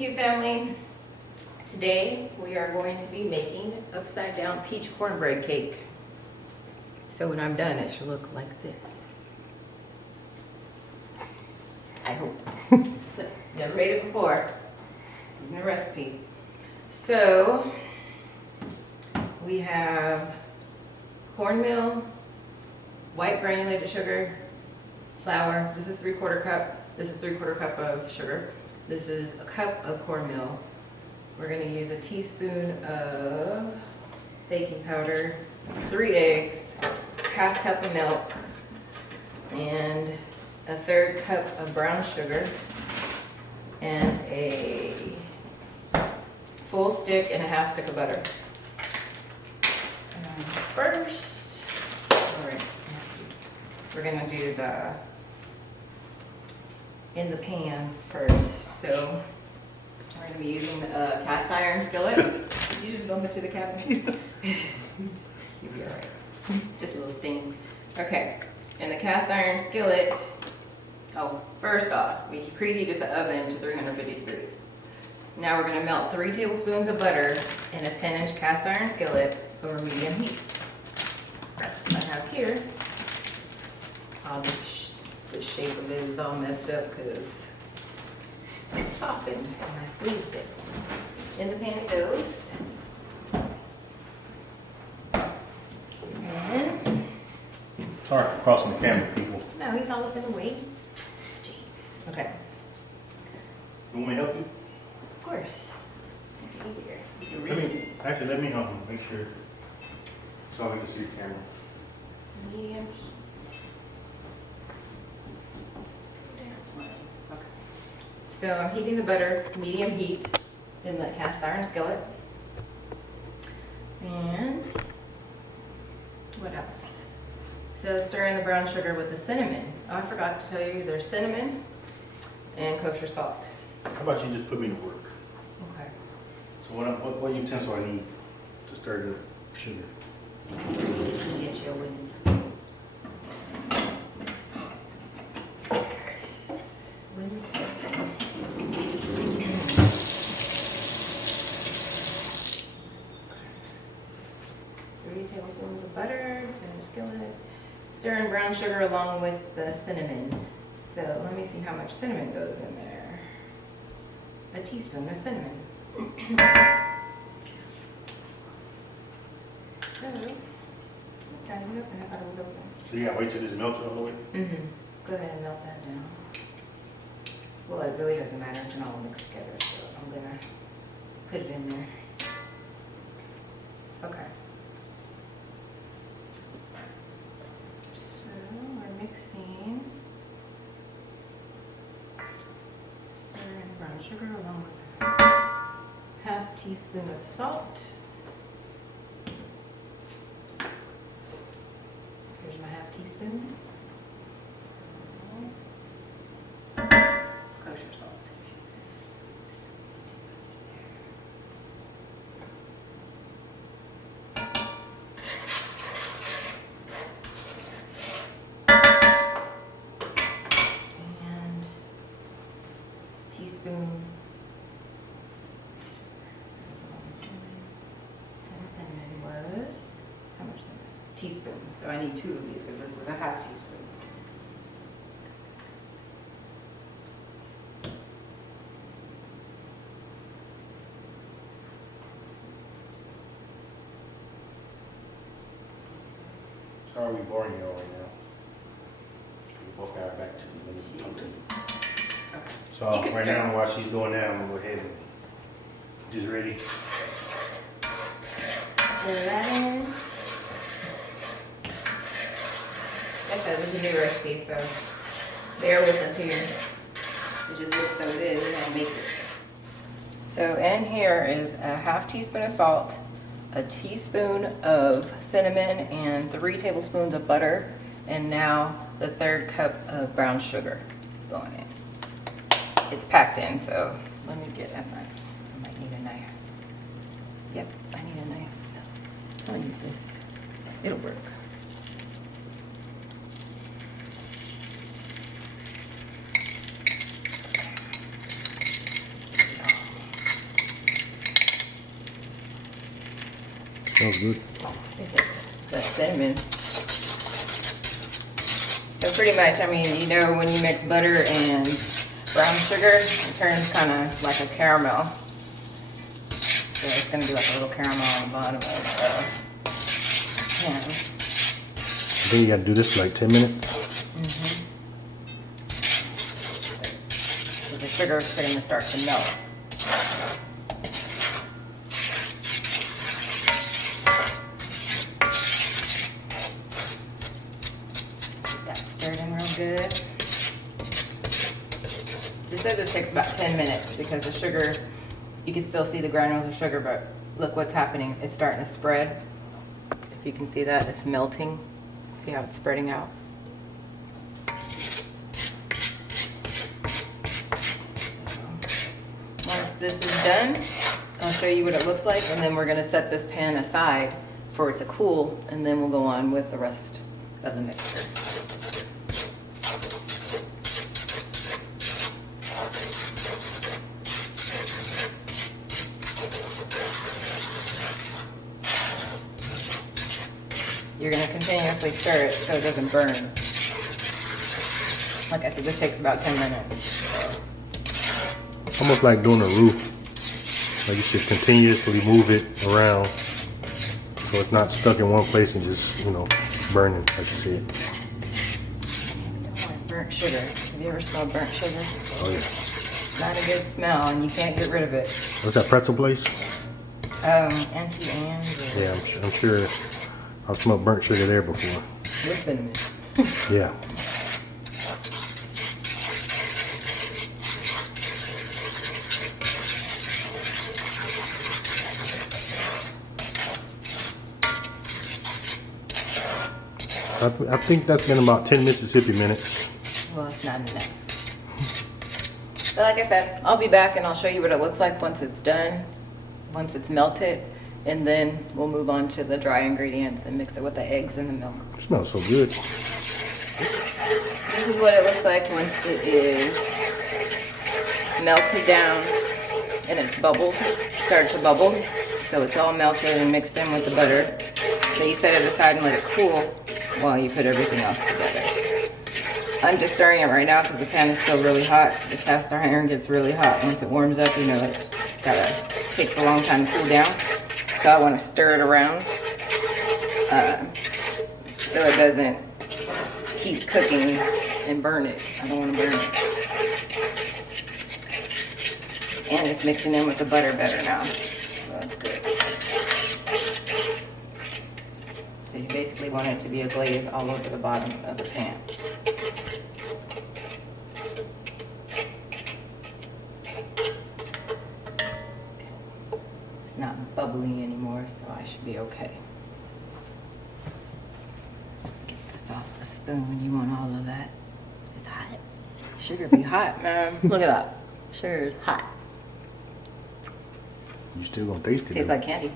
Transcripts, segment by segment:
YouTube family. Today we are going to be making upside down peach cornbread cake. So when I'm done, it should look like this. I hope. So, never made it before. Using a recipe. So we have cornmeal, white granulated sugar, flour. This is 3/4 cup. This is 3/4 cup of sugar. This is a cup of cornmeal. We're going to use a teaspoon of baking powder, 3 eggs, half cup of milk, and a 1/3 cup of brown sugar, and a full stick and a half stick of butter. And first, we're going to do the in the pan first. So we're going to be using a cast iron skillet. Did you just bump into the cabinet? You'll be all right. Just a little sting. Okay, in the cast iron skillet, first off, we preheated the oven to 350 degrees. Now we're going to melt 3 tablespoons of butter in a 10-inch cast iron skillet over medium heat. That's what I have here. The shape of it is all messed up because it's softened and I squeezed it. In the pan it goes. And sorry for crossing the camera, people. no, he's all up in the way. Jeez. Okay. You want me to help you? Of course. Make it easier. Let me make sure so we can see the camera. Medium heat. Okay. So I'm heating the butter medium heat in the cast iron skillet. And what else? So stir in the brown sugar with the cinnamon. Oh, I forgot to tell you there's cinnamon and kosher salt. How about you just put me to work? Okay. So what utensil I need to stir the sugar? Get you a wooden spoon. There it is. Wooden spoon. 3 tablespoons of butter, 10 skillet. Stir in brown sugar along with the cinnamon. So let me see how much cinnamon goes in there. A teaspoon of cinnamon. So, let's set it open. I thought it was open. So you gotta wait till this melted all the way? Mm-hmm. Go ahead and melt that down. Well, it really doesn't matter. It's gonna all mix together, so I'm gonna put it in there. Okay. So we're mixing. Stir in brown sugar along with half teaspoon of salt. Here's my half teaspoon. Kosher salt. And teaspoon. Cinnamon was, how much cinnamon? Teaspoon. So I need 2 of these because this is a half teaspoon. How are we boring you all right now? We both got our back to me. Let me talk to you. Okay. So You can right start. now, while she's doing that, I'm gonna go ahead and just ready. Stir that in. Like I said, this is a new recipe, so bear with us here. It just looks so good, we're gonna make it. So in here is a half teaspoon of salt, a teaspoon of cinnamon, and 3 tablespoons of butter, and now the 1/3 cup of brown sugar is going in. It's packed in, so let me get a knife. I might need a knife. Yep, I need a knife. I'll use this. It'll work. Smells good. The cinnamon. So pretty much, I mean, you know, when you mix butter and brown sugar, it turns kind of like a caramel. So it's going to be like a little caramel on the bottom of the pan. I think you gotta do this for like 10 minutes. So the sugar is going to start to melt. Get that stirred in real good. They said this takes about 10 minutes because the sugar, you can still see the granules of sugar, but look what's happening. It's starting to spread. If you can see that, it's melting. See how it's spreading out? Once this is done, I'll show you what it looks like, and then we're gonna set this pan aside for it to cool, and then we'll go on with the rest of the mixture. You're going to continuously stir it so it doesn't burn. Like I said, this takes about 10 minutes. Almost like doing a roux. Like you should continuously move it around so it's not stuck in one place and just, you know, burning, like you said. Don't want burnt sugar. Have you ever smelled burnt sugar? Oh yeah. Not a good smell, and you can't get rid of it. What's that pretzel place? Auntie Anne's. Yeah, I'm sure I've smelled burnt sugar there before. With cinnamon. Yeah. I think that's been about 10 Mississippi minutes. Well, it's not enough. But like I said, I'll be back and I'll show you what it looks like once it's done, once it's melted, and then we'll move on to the dry ingredients and mix it with the eggs and the milk. It smells so good. This is what it looks like once it is melted down and it's bubbled, started to bubble. So it's all melted and mixed in with the butter. So you set it aside and let it cool while you put everything else together. I'm just stirring it right now because the pan is still really hot. The cast iron gets really hot. Once it warms up, you know, takes a long time to cool down. So I want to stir it around so it doesn't keep cooking and burn it. I don't want to burn it. And it's mixing in with the butter better now. So that's good. So you basically want it to be a glaze all over the bottom of the pan. It's not bubbling anymore, so I should be okay. Get this off the spoon. You want all of that? It's hot. Sugar be hot, man. Look at that. Sugar is hot. You still gonna taste it? Tastes like candy.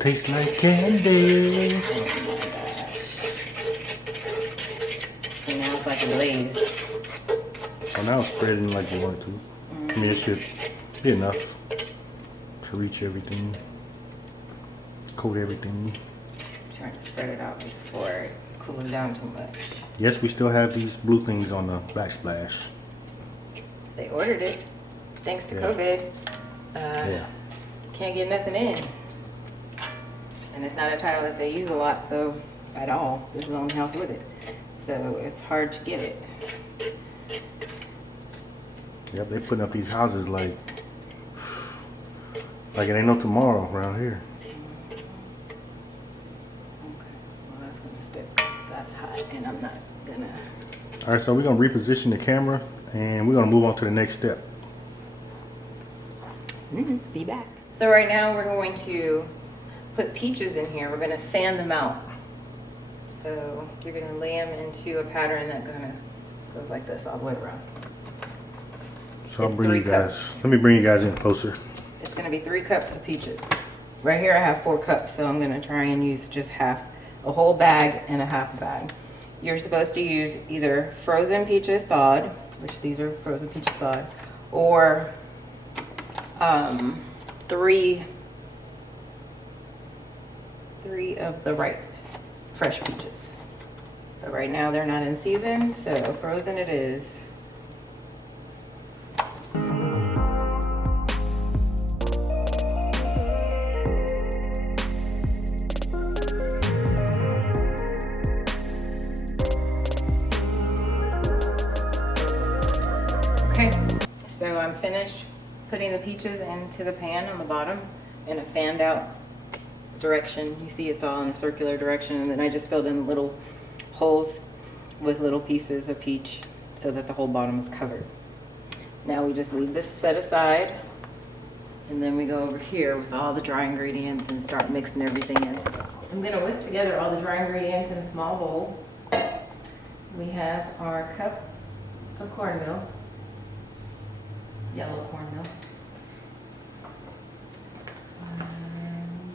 Tastes like candy. Oh my gosh. And now it's like a glaze. Well, now it's spreading like you want it to. I mean, it should be enough to reach everything, coat everything. Trying to spread it out before it cools down too much. Yes, we still have these blue things on the backsplash. They ordered it thanks to Yeah. COVID. Yeah. Can't get nothing in. And it's not a tile that they use a lot, so at all. There's no only house with it. So it's hard to get it. Yep, they putting up these houses like it ain't no tomorrow around here. Okay. Well, that's gonna stick 'cause that's hot, and I'm not gonna. All right, so we're gonna reposition the camera and we're gonna move on to the next step. Be back. So right now we're going to put peaches in here. We're going to fan them out. So you're going to lay them into a pattern that goes like this all the way around. So I'll It's bring 3 you guys. cups. Let me bring you guys in closer. It's going to be 3 cups of peaches. Right here I have 4 cups, so I'm going to try and use just half, a whole bag and a half bag. You're supposed to use either frozen peaches thawed, which these are frozen peaches thawed, or three of the ripe fresh peaches. But right now they're not in season, so frozen it is. Okay, so I'm finished putting the peaches into the pan on the bottom in a fanned out direction. You see it's all in a circular direction, and then I just filled in little holes with little pieces of peach so that the whole bottom is covered. Now we just leave this set aside, and then we go over here with all the dry ingredients and start mixing everything in. I'm gonna whisk together all the dry ingredients in a small bowl. We have our cup of cornmeal, yellow cornmeal.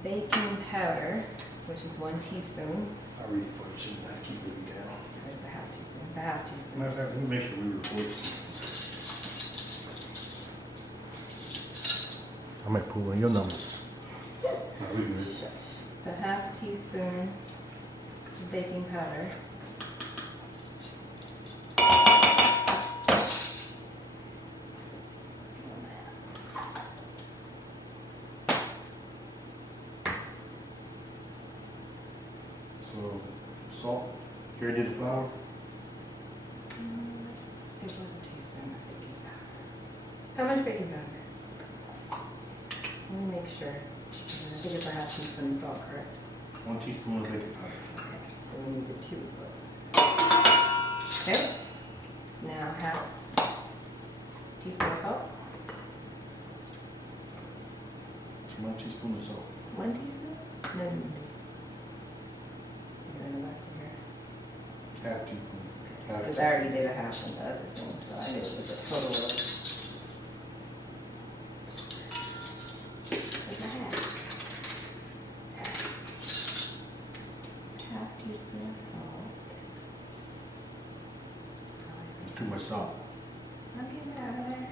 Baking powder, which is 1 teaspoon. I read for you, so I keep it down. There's the half teaspoon. It's a half teaspoon. Matter of fact, let me make sure we record. I might put on your numbers. No, we good. It's a half teaspoon baking powder. So, salt. Here did the flour. It was a teaspoon of baking powder. How much baking powder? Let me make sure. I think it's a half teaspoon of salt, correct? 1 teaspoon of baking powder. Okay, so we need the 2 of those. Okay. Now half teaspoon of salt. 1 teaspoon of salt. 1 teaspoon? No. Half teaspoon. Half Because I already did a half in the other thing, so I knew it was a total of like a half teaspoon of salt. Too much salt. I'll get it out of there.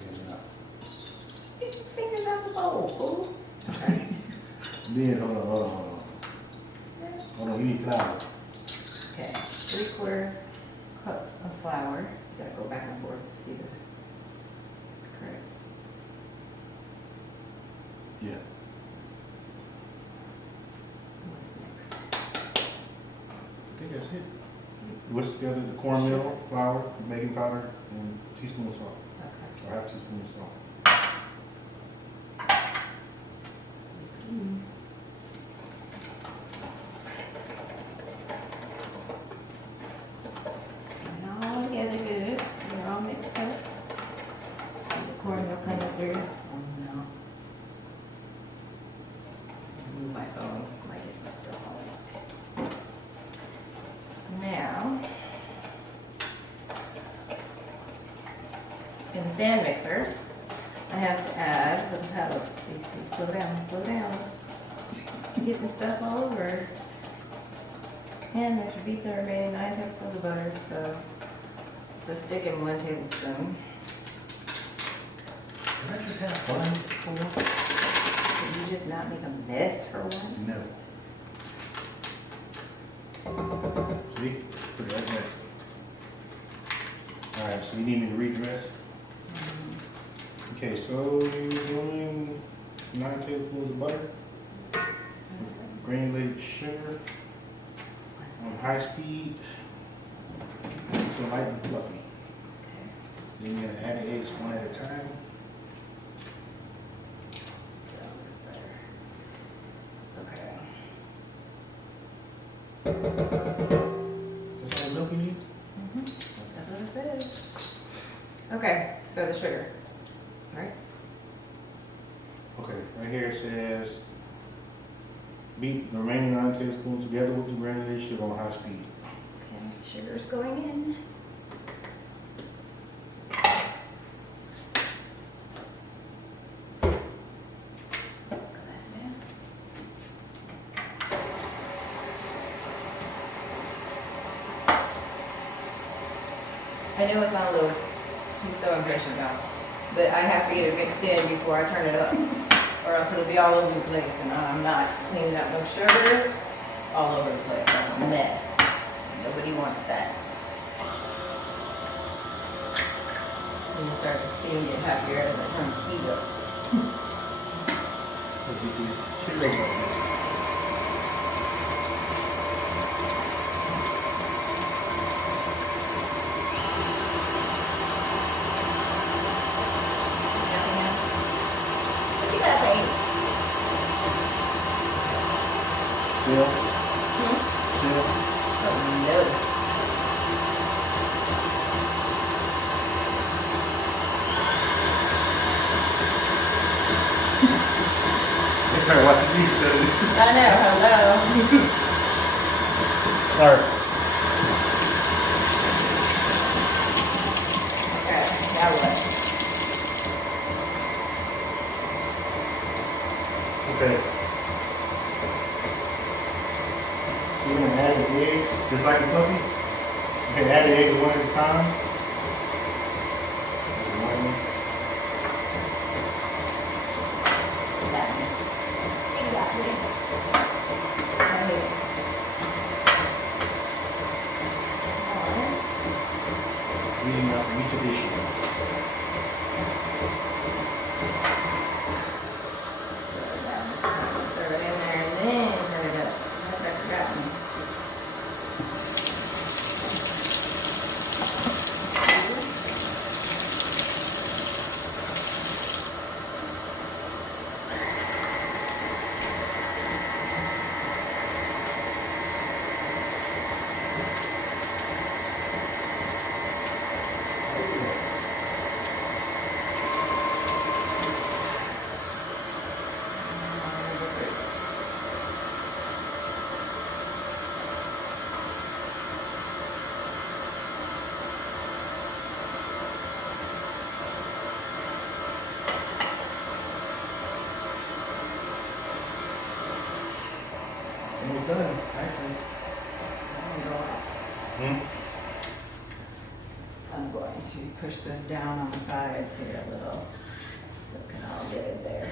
And, Get your fingers out the bowl, fool. Okay. then, hold on. Hold on, you need flour. Okay, 3/4 cup of flour. You gotta go back and forth to see the correct. Yeah. What's next? I think that's it. Whisk together the cornmeal, flour, baking powder, and a teaspoon of salt. Okay. Or half teaspoon of salt. Whiskey. And all together good, so they're all mixed up. See the cornmeal come up here. Oh no. Move my phone, like it's still on it. Now, in the stand mixer, I have to add, let's have a, see, slow down. Getting stuff all over. And I have to beat the remaining 9 tablespoons of butter, so it's a stick and 1 tablespoon. Can I just have fun? Did you just not make a mess for once? No. See? Put it right there. Alright, so you need me to redress? Okay, so you're doing 9 tablespoons of butter, granulated sugar on high speed, so light and fluffy. Then you're gonna add the eggs one at a time. That looks better. Okay. That's all the milk you need? That's what it says. Okay, so the sugar. Right? Okay, right here it says, beat the remaining 9 tablespoons together with the granulated sugar on high speed. Okay, sugar's going in. Go that down. I know it's not a little, he's so impatient about but I have to get it mixed in before I turn it up, or else it'll be all over the place, and I'm not cleaning up no sugar all over the place. That's a mess. Nobody wants that. And you start to see them get happier as I turn the speed up. Let's get these churros up. Nothing else? What you got to eat? Chill. Hmm? Chill. Oh, no. They better watch these things. I know, hello. Sorry. Okay, now what? Okay. So you're gonna add the eggs, just like a puppy. You can add the eggs one at a time. One. She got me. Leading up from each edition. Throw it in there and then turn it up. I forgot me. Almost done, actually. I'm going to push this down on the sides here a little so it can all get in there.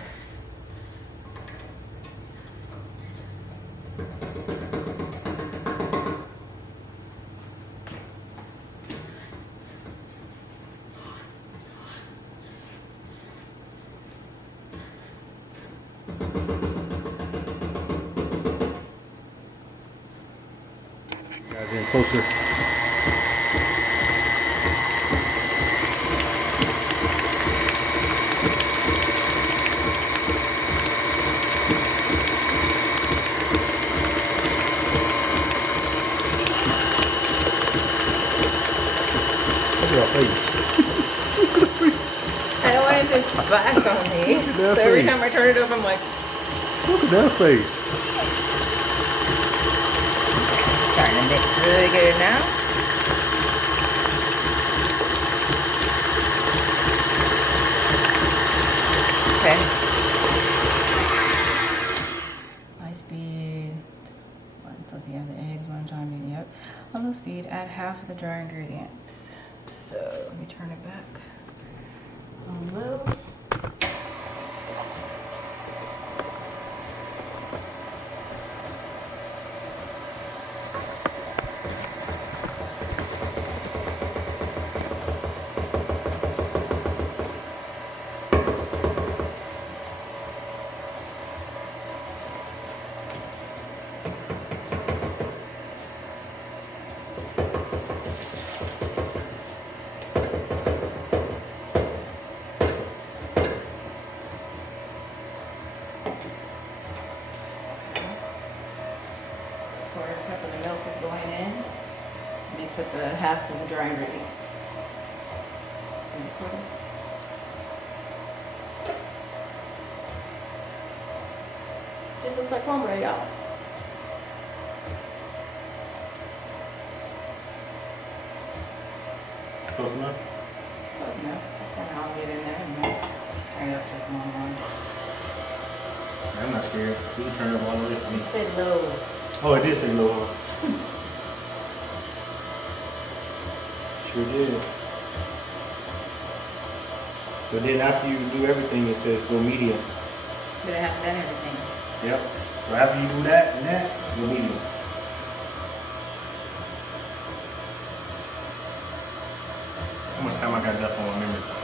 Guys, in closer. Look at your face. I don't want it to splash on me. at that So every face. time I turn it up, I'm like, Look at that face. starting to mix really good now. Okay. High speed. Put the other eggs one time. Yep. On low speed, add half of the dry ingredients. So let me turn it back on low. Quarter cup of the milk is going in. Mix with the half of the dry ingredient. Just looks like cornbread, y'all. Close enough? Close enough. Then I'll get in there and then turn it up just one more. I'm not scared. You can turn it up all the way for me. Stay low. Oh, it did say low. Sure did. But then after you do everything, it says go medium. But I have done everything. Yep. So after you do that and that, go medium. How much time I got left on my memory card?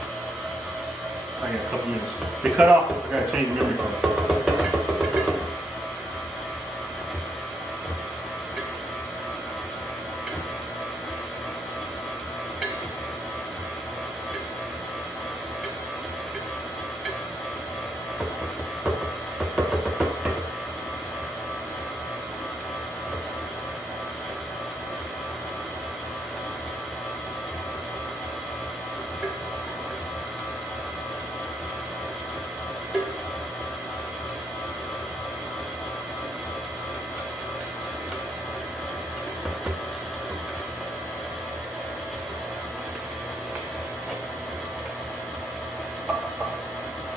I got a couple minutes. If it cut off, I gotta change the memory card.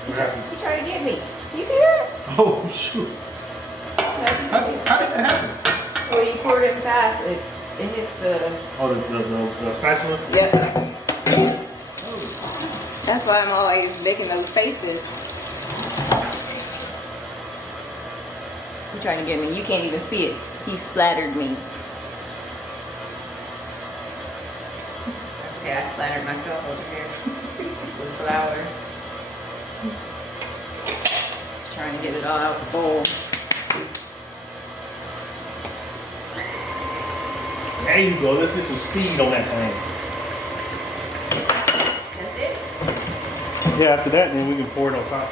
What happened? You trying to get me. You see that? Oh shoot. How did that happen? When you pour it in fast, it hits the... Oh, the spatula? Yeah. That's why I'm always making those faces. You trying to get me. You can't even see it. He splattered me. Okay, I splattered myself over here with flour. Trying to get it all out the bowl. There you go. Let's get some speed on that thing. That's it? Yeah, after that, then we can pour it on top.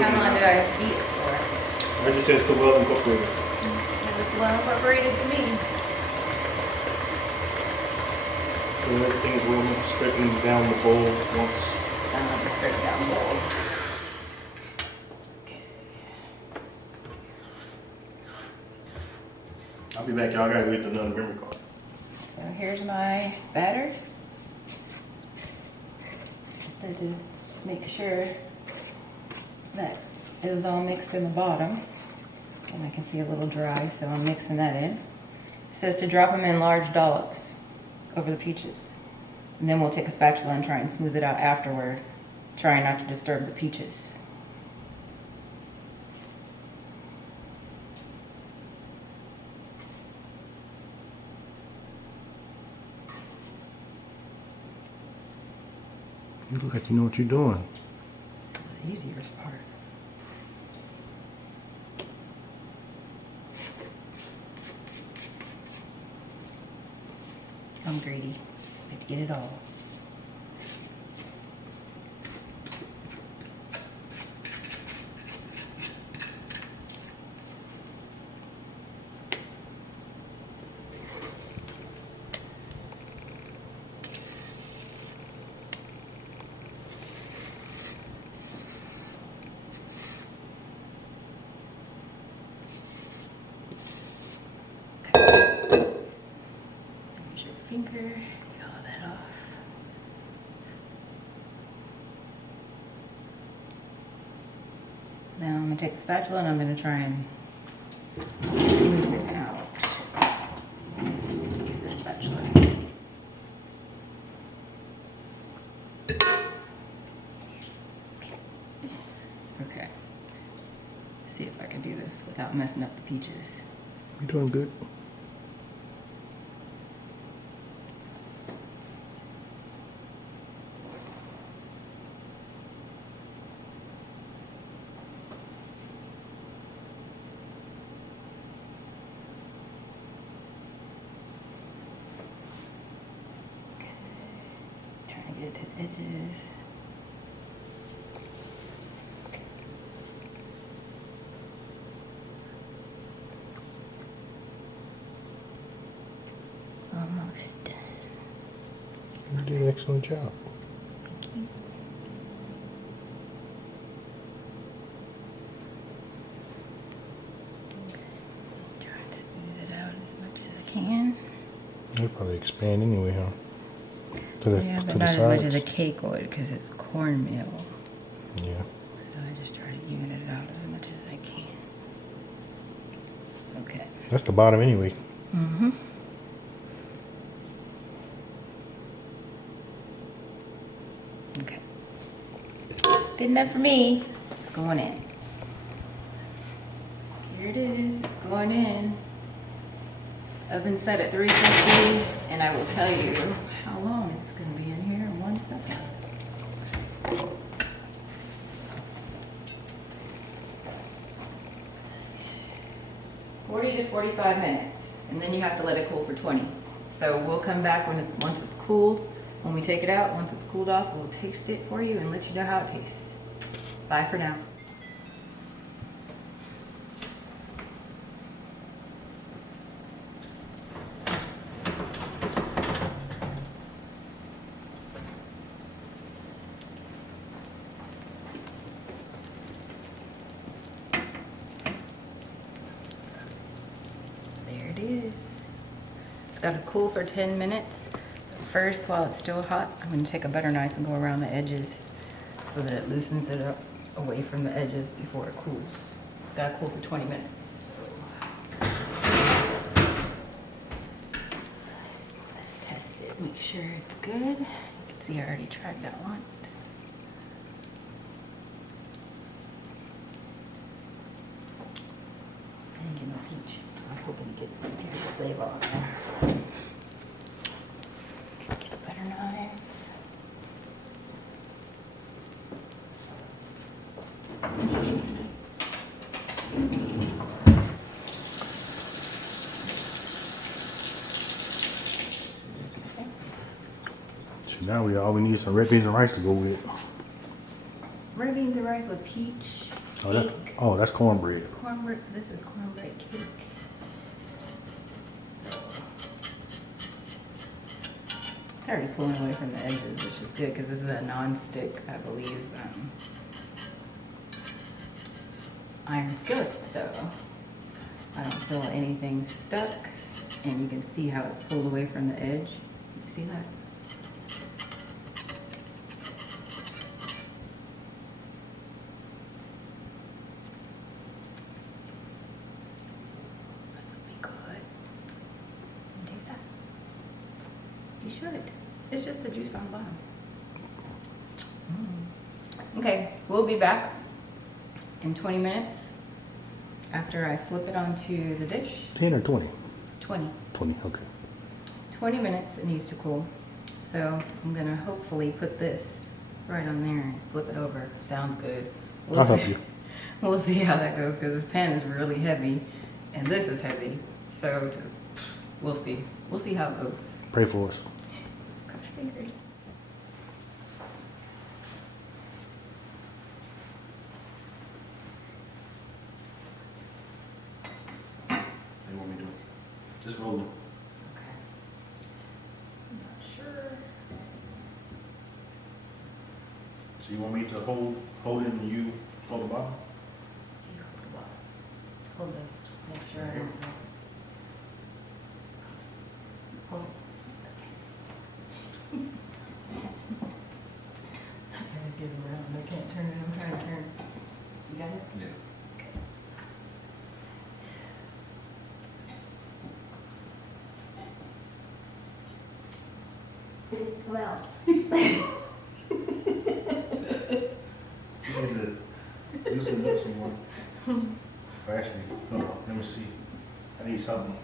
How long did I beat it for? It just says to well incorporated. It's well incorporated to me. So everything is well mixed, spreading down the bowl once. I'm going to spread it down the bowl. Okay. I'll be back, y'all. I gotta get another memory card. So here's my batter. So to make sure that it was all mixed in the bottom. And I can see a little dry, so I'm mixing that in. It says to drop them in large dollops over the peaches. And then we'll take a spatula and try and smooth it out afterward, trying not to disturb the peaches. You look like you know what you're doing. The easiest part. I'm greedy. I have to get it all. Use your finger, get all that off. Now I'm going to take the spatula and I'm going to try and smooth it out. Use the spatula. Okay. See if I can do this without messing up the peaches. You're doing good. Trying to get to the edges. Almost done. You did an excellent job. Try to smooth it out as much as I can. It'll probably expand anyway, huh? To the, Yeah, to but the not as sides. much as a cake would because it's cornmeal. Yeah. So I just try to even it out as much as I can. Okay. That's the bottom anyway. Mm-hmm. Good enough for me. It's going in. Here it is. It's going in. Oven set at 350, and I will tell you how long it's going to be in here in 1 second. 40 to 45 minutes, and then you have to let it cool for 20. So we'll come back once it's cooled. When we take it out, once it's cooled off, we'll taste it for you and let you know how it tastes. Bye for now. There it is. It's got to cool for 10 minutes. First, while it's still hot, I'm going to take a butter knife and go around the edges so that it loosens it up away from the edges before it cools. It's got to cool for 20 minutes. Let's test it, make sure it's good. You can see I already tried that once. I didn't get no peach. I'm hoping to get some peach flavor on there. Get a butter knife. So now all we need is some red beans and rice to go with. Red beans and rice with peach Oh, cake. that's cornbread. Cornbread. This is cornbread cake. So, it's already pulling away from the edges, which is good because this is a non-stick, I believe, iron skillet. So I don't feel anything stuck, and you can see how it's pulled away from the edge. You see that? You should. It's just the juice on the bottom. Okay, we'll be back in 20 minutes after I flip it onto the dish. 10 or 20? 20. 20, okay. 20 minutes, it needs to cool. So I'm gonna hopefully put this right on there and flip it over. Sounds good. I'll help you. We'll see how that goes because this pan is really heavy and this is heavy. So we'll see. We'll see how it goes. Pray for us. Cross your fingers. What do you want me to do? Just roll it. Okay. I'm not sure. So you want me to hold it and you hold the bottom? You hold the bottom. Hold it. Make sure I don't have it. Hold it. Okay. I gotta get around. I can't turn it. I'm trying to turn. You got it? Yeah. Come out. You need to loosen up some more. Actually, hold on, let me see. I need something.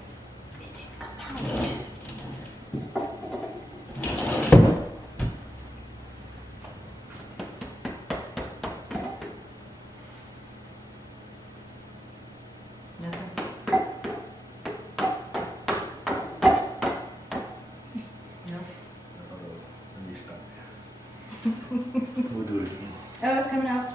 It didn't come out. Nothing? No? Let me stop there. We'll do it again. Oh, it's coming out.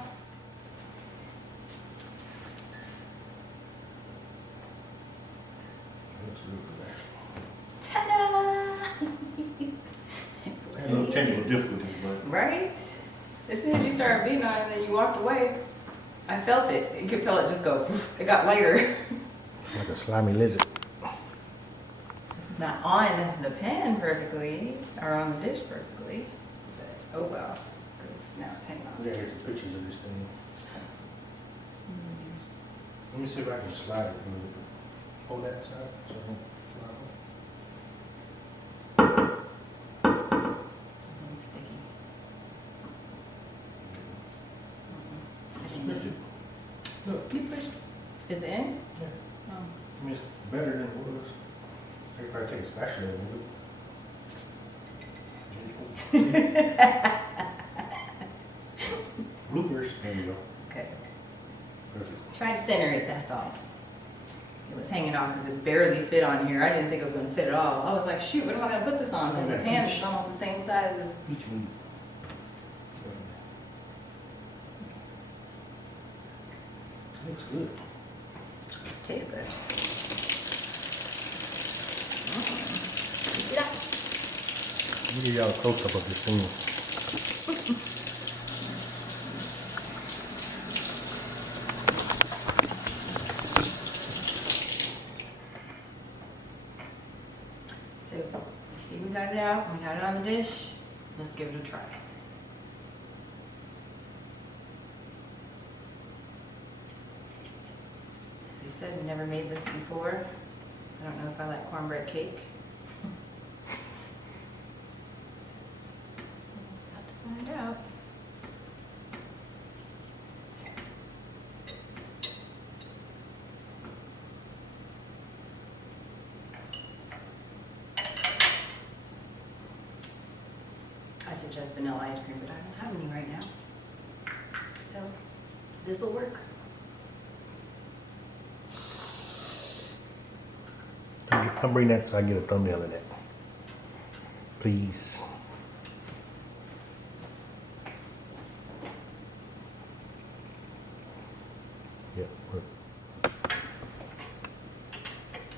Looks real good, Ta-da! actually. Had a little technical difficulties, but Right? As soon as you started beating on it and then you walked away, I felt it. You could feel it just go, it got lighter. Like a slimy lizard. It's not on the pan perfectly, or on the dish perfectly, but oh well, because now it's hanging we on. gotta get some pictures of this thing. Let me see if I can slide it. Can you hold that side so I can slide It's sticky. it? Is it in? Yeah. Oh. I mean, it's better than it was. They probably take a spatula and move it. Bloopers. There you go. Okay. Perfect. Try to center it, that's all. It was hanging off because it barely fit on here. I didn't think it was going to fit at all. I was like, shoot, what am I going to put this on? Because the pan is almost the same size as... Peach meat. Looks good. Tastes good. Let me give y'all a close-up of this thing. So, you see we got it out, we got it on the dish. Let's give it a try. As he said, we never made this before. I don't know if I like cornbread cake. About to find out. I suggest vanilla ice cream, but I don't have any right now. So, this will work. I'll bring that so I can get a thumbnail of that. Please. Yep. Work.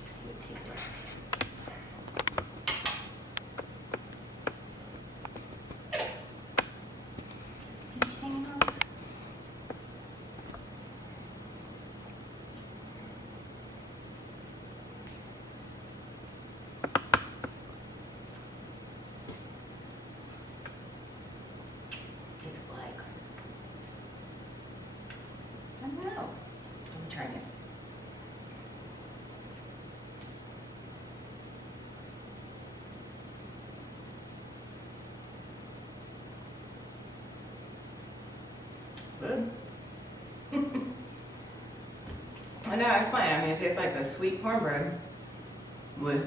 See what it tastes like. Peach hanging off. Tastes like, I don't know. I'm trying it. Good. I know, it's fine. I mean, it tastes like a sweet cornbread with,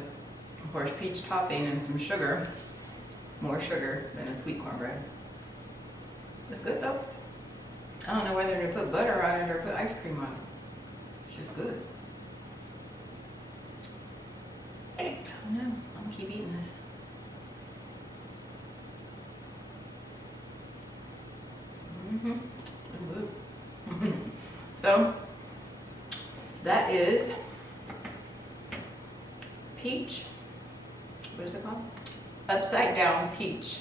of course, peach topping and some sugar. More sugar than a sweet cornbread. It's good though. I don't know whether to put butter on it or put ice cream on it. It's just good. I don't know. I'm gonna keep eating this. So, that is peach. What is it called? Upside down peach.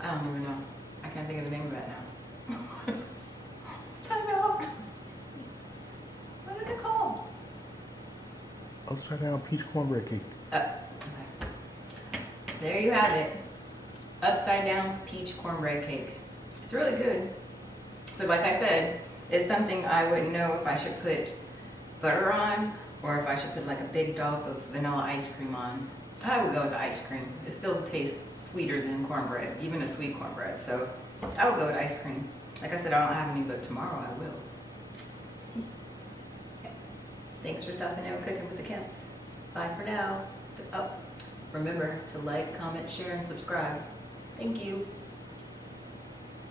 I don't even know. I can't think of the name of that now. Time out. What is it called? Upside down peach cornbread cake. Okay. There you have it. Upside down peach cornbread cake. It's really good. But like I said, it's something I wouldn't know if I should put butter on or if I should put like a big dollop of vanilla ice cream on. I would go with the ice cream. It still tastes sweeter than cornbread, even a sweet cornbread. So I would go with ice cream. Like I said, I don't have any, but tomorrow I will. Thanks for stopping out cooking with the Kemps. Bye for now. Oh, remember to like, comment, share, and subscribe. Thank you.